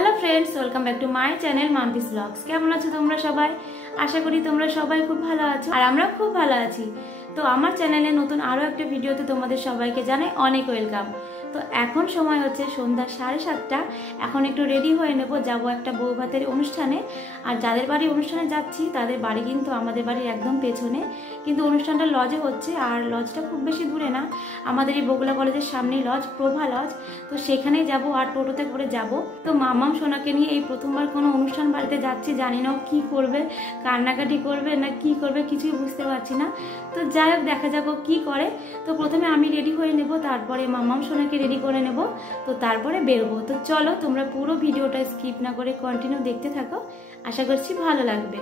Hello friends, welcome back to my channel Mampi's vlogs. কেমন আছো তোমরা সবাই? আশা করি তোমরা সবাই খুব ভালো আছো আর আমরা খুব ভালো আছি। তো আমার চ্যানেলে নতুন আরও একটা ভিডিওতে তোমাদের সবাইকে জানাই অনেক ওয়েলকাম। তো এখন সময় হচ্ছে সন্ধ্যা 7:30। এখন একটু রেডি হয়ে নেব, যাব একটা বউ ভাতের অনুষ্ঠানে। আর যাদের বাড়ি অনুষ্ঠানে যাচ্ছি তাদের বাড়ি কিন্তু আমাদের বাড়ির একদম পেছনে, কিন্তু অনুষ্ঠানটা লজে হচ্ছে। আর লজটা খুব বেশি দূরে না, আমাদের এই বগুলা কলেজের সামনেই লজ, প্রভা লজ। তো সেখানেই যাব আর টোটোতে করে যাব। তো মামাম সোনাকে নিয়ে এই প্রথমবার কোনো অনুষ্ঠান বাড়িতে যাচ্ছি, জানি না কি করবে, কান্নাকাটি করবে না কি করবে কিছুই বুঝতে পারছি না। তো যাই হোক, দেখা যাক কি করে। তো প্রথমে আমি রেডি হয়ে নেব, তারপরে মামাম সোনাকে রেডি করে নেব, তো তারপরে বেরোবো। তো চলো তোমরা পুরো ভিডিওটা স্কিপ না করে কন্টিনিউ দেখতে থাকো, আশা করছি ভালো লাগবে।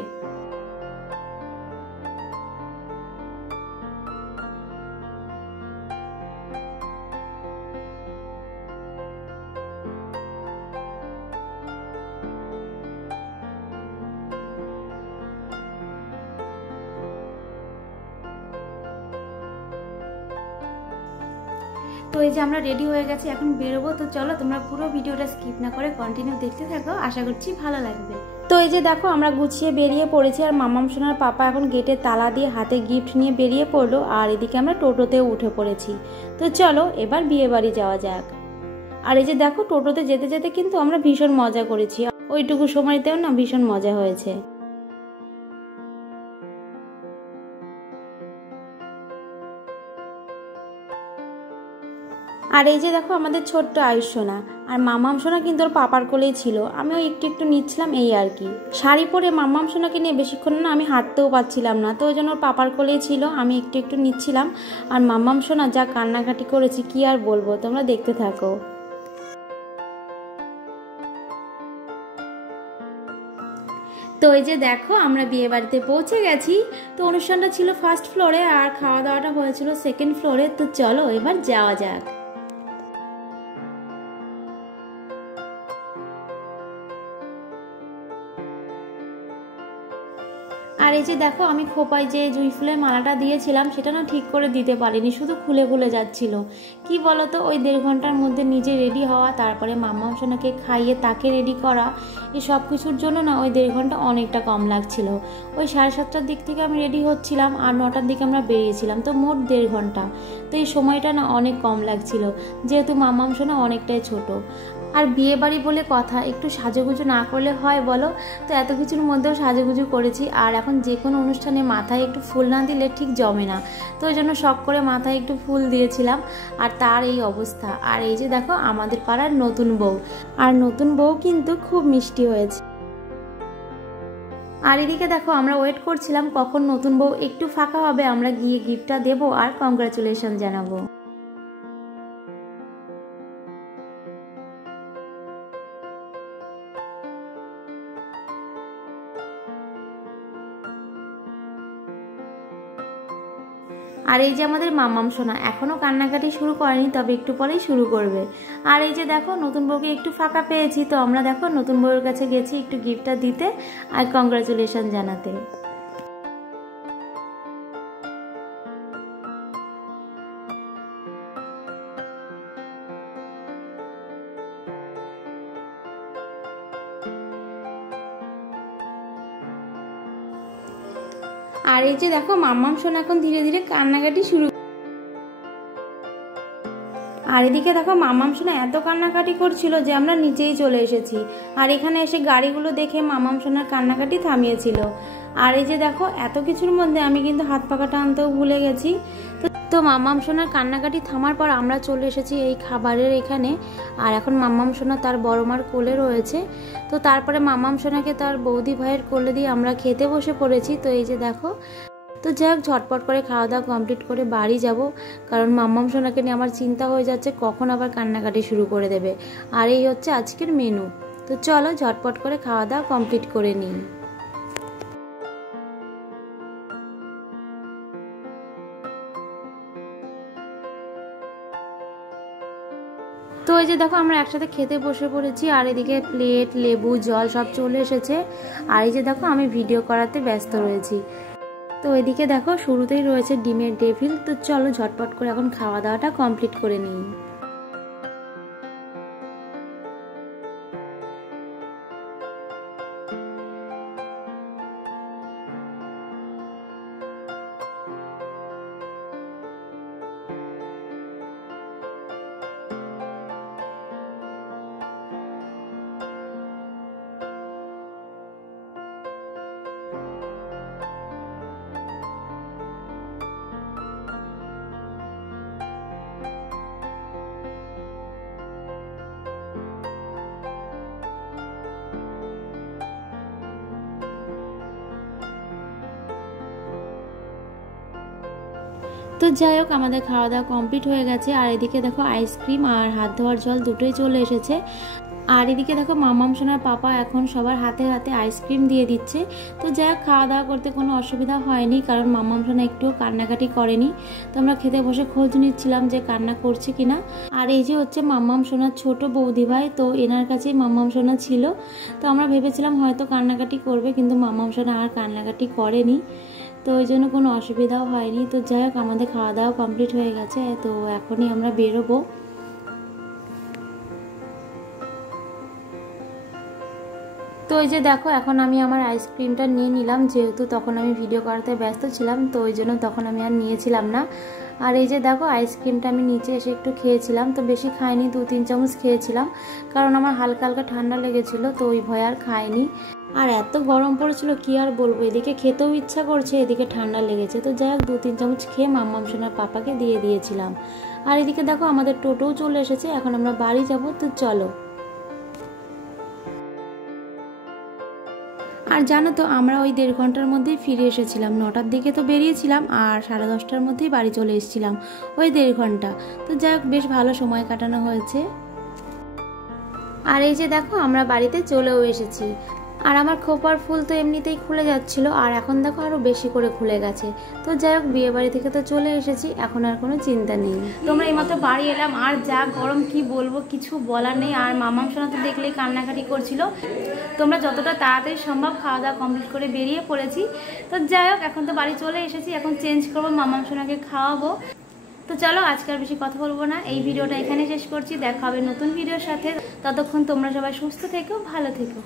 তো এই যে আমরা রেডি হয়ে গেছি, এখন বেরোবো। তো চলো তোমরা পুরো ভিডিওটা স্কিপ না করে কন্টিনিউ দেখতে থাকো, আশা করছি ভালো লাগবে। তো এই যে দেখো, আমরা গুছিয়ে বেরিয়ে পড়েছি আর মামাম সোনার পাপা এখন গেটে তালা দিয়ে হাতে গিফট নিয়ে বেরিয়ে পড়লো, আর এদিকে আমরা টোটোতেও উঠে পড়েছি। তো চলো এবার বিয়ে বাড়ি যাওয়া যাক। আর এই যে দেখো, টোটোতে যেতে যেতে কিন্তু আমরা ভীষণ মজা করেছি, ওইটুকু সময়তেও না ভীষণ মজা হয়েছে। আর এই যে দেখো আমাদের ছোট্ট আয়ুষ সোনা, আর মামাম সোনা কিন্তু ওর পাপার কোলেই ছিল, আমিও একটু একটু নিচ্ছিলাম এই আর কি। শাড়ি পরে মামাম সোনাকে নিয়ে বেশিক্ষণ না আমি হাঁটতেও পাচ্ছিলাম না, তো ওই জন্য ওর পাপার কোলেই ছিল, আমি একটু একটু নিচ্ছিলাম। আর মামাম সোনা যা কান্নাকাটি করেছি কি আর বলবো, তোমরা দেখতে থাকো। তো এই যে দেখো, আমরা বিয়ে বাড়িতে পৌঁছে গেছি। তো অনুষ্ঠানটা ছিল ফার্স্ট ফ্লোরে আর খাওয়া দাওয়াটা হয়েছিল সেকেন্ড ফ্লোরে। তো চলো এবার যাওয়া যাক। আর এই যে দেখো, আমি খোপায় যে জুঁই ফুলের মালাটা দিয়েছিলাম সেটা না ঠিক করে দিতে পারিনি, শুধু খুলে খুলে যাচ্ছিল। কি বলতো, ওই 1.5 ঘন্টার মধ্যে নিজে রেডি হওয়া, তারপরে মাম্মা সোনাকে খাইয়ে তাকে রেডি করা, এই সব কিছুর জন্য না ওই 1.5 ঘন্টা অনেকটা কম লাগছিল। ওই 7:30টার দিক থেকে আমি রেডি হচ্ছিলাম আর 9টার দিকে আমরা বেরিয়েছিলাম, তো মোট 1.5 ঘন্টা। তো এই সময়টা না অনেক কম লাগছিল, যেহেতু মাম্মাম সোনা অনেকটাই ছোট। আর বিয়ে বাড়ি বলে কথা, একটু সাজুগুজু না করলে হয় বলো? তো এত কিছুর মধ্যেও সাজুগুজু করেছি। আর এখন যে কোনো অনুষ্ঠানে মাথায় একটু ফুল না দিলে ঠিক জমে না, তো ওই জন্য শখ করে মাথায় একটু ফুল দিয়েছিলাম, আর তার এই অবস্থা। আর এই যে দেখো, আমাদের পাড়ার নতুন বউ, আর নতুন বউ কিন্তু খুব মিষ্টি হয়েছে। আর এদিকে দেখো, আমরা ওয়েট করছিলাম কখন নতুন বউ একটু ফাঁকা হবে, আমরা গিয়ে গিফটটা দেবো আর কংগ্রাচুলেশন জানাবো। আর এই যে আমাদের মামাম সোনা এখনো কান্নাকাটি শুরু করেনি, তবে একটু পরেই শুরু করবে। আর এই যে দেখো, নতুন বউকে একটু ফাঁকা পেয়েছি, তো আমরা দেখো নতুন বউয়ের কাছে গেছি একটু গিফটটা দিতে আর কংগ্রাচুলেশন জানাতে। আর এই যে দেখো, মাম্মাম সোনা এখন ধীরে ধীরে কান্নাকাটি শুরু। আর এদিকে দেখো, মামাম সোনা এত কান্নাকাটি করছিল যে আমরা নিচেই চলে এসেছি, আর এখানে এসে গাড়িগুলো দেখে মামাম সোনার কান্নাকাটি থামিয়েছিল। আর এই যে দেখো, এত কিছুর মধ্যে আমি কিন্তু হাত পাখাটা আনতেও ভুলে গেছি। তো মাম্মাম সোনার কান্নাকাটি থামার পর আমরা চলে এসেছি এই খাবারের এখানে। আর এখন মাম্মাম সোনা তার বড় মার কোলে রয়েছে। তো তারপরে মাম্মাম সোনাকে তার বৌদি ভাইয়ের কোলে দিয়ে আমরা খেতে বসে পড়েছি। তো এই যে দেখো, তো যাই হোক, ঝটপট করে খাওয়া দাওয়া কমপ্লিট করে বাড়ি যাব, কারণ মাম্মাম সোনাকে নিয়ে আমার চিন্তা হয়ে যাচ্ছে কখন আবার কান্নাকাটি শুরু করে দেবে। আর এই হচ্ছে আজকের মেনু। তো চলো ঝটপট করে খাওয়া দাওয়া কমপ্লিট করে নিই। তো এই যে দেখো, আমরা একসাথে খেতে বসে পড়েছি, আর এদিকে প্লেট, লেবু, জল সব চলে এসেছে। আর এই যে দেখো, আমি ভিডিও করাতে ব্যস্ত রয়েছি। তো এদিকে দেখো, শুরুতেই রয়েছে ডিমের ডেভিল। তো চলো ঝটপট করে এখন খাওয়া দাওয়াটা কমপ্লিট করে নিই। তো যাই হোক, আমাদের খাওয়া দাওয়া কমপ্লিট হয়ে গেছে। আর এদিকে দেখো আইসক্রিম আর হাত ধোয়ার জল দুটোই চলে এসেছে। আর এদিকে দেখো মামাম সোনার পাপা এখন সবার হাতে হাতে আইসক্রিম দিয়ে দিচ্ছে। তো যাই হোক, খাওয়া দাওয়া করতে কোনো অসুবিধা হয়নি, কারণ মামাম সোনা একটুও কান্নাকাটি করেনি। তো আমরা খেতে বসে খোঁজ নিচ্ছিলাম যে কান্না করছে কিনা। আর এই যে হচ্ছে মামাম সোনার ছোট বৌদি ভাই, তো এনার কাছেই মামাম সোনা ছিল। তো আমরা ভেবেছিলাম হয়তো কান্নাকাটি করবে, কিন্তু মামাম সোনা আর কান্নাকাটি করেনি। তো ওই জন্য কোনো অসুবিধাও হয়নি। তো যাই হোক, আমাদের খাওয়া দাওয়া কমপ্লিট হয়ে গেছে। তো এখনই আমরা বেরোবো। তো ওই যে দেখো, এখন আমি আমার আইসক্রিমটা নিয়ে নিলাম, যেহেতু তখন আমি ভিডিও করাতে ব্যস্ত ছিলাম, তো ওই জন্য তখন আমি আর নিয়েছিলাম না। আর এই যে দেখো, আইসক্রিমটা আমি নিচে এসে একটু খেয়েছিলাম। তো বেশি খাইনি, 2-3 চামচ খেয়েছিলাম, কারণ আমার হালকা হালকা ঠান্ডা লেগেছিলো, তো ওই ভয় আর খাইনি। আর এত গরম পড়েছিল কি আর বলবো, এদিকে খেতেও ইচ্ছা করছে, এদিকে ঠান্ডা লেগেছে। তো যাই হোক, 2-3 চামচ খেয়ে মাম্মাম সোনার পাপাকে দিয়ে দিয়েছিলাম। আর এদিকে দেখো, আমাদের টোটোও চলে এসেছে, এখন আমরা বাড়ি যাব। তো চলো। আর জানো তো, আমরা ওই 1.5 ঘন্টার মধ্যেই ফিরে এসেছিলাম। 9টার দিকে তো বেরিয়েছিলাম, আর 10:30টার মধ্যেই বাড়ি চলে এসেছিলাম, ওই 1.5 ঘন্টা। তো যাই হোক, বেশ ভালো সময় কাটানো হয়েছে। আর এই যে দেখো, আমরা বাড়িতে চলেও এসেছি। আর আমার খোপার ফুল তো এমনিতেই খুলে যাচ্ছিল, আর এখন দেখো আরো বেশি করে খুলে গেছে। তো যাই হোক, বিয়ে বাড়ি থেকে তো চলে এসেছি, এখন আর কোনো চিন্তা নেই। তোমরা এইমাত্র বাড়ি এলাম, আর যা গরম কি বলবো, কিছু বলার নেই। আর মামাম সোনা তো দেখলেই কান্নাকাটি করছিল। তোমরা যতটা তাড়াতাড়ি সম্ভব খাওয়া দাওয়া কমপ্লিট করে বেরিয়ে পড়েছি। তো যাই হোক, এখন তো বাড়ি চলে এসেছি, এখন চেঞ্জ করবো, মামাম সোনাকে খাওয়াবো। তো চলো, আজকে আর বেশি কথা বলবো না, এই ভিডিওটা এখানে শেষ করছি। দেখা হবে নতুন ভিডিওর সাথে। ততক্ষণ তোমরা সবাই সুস্থ থেকো, ভালো থেকো।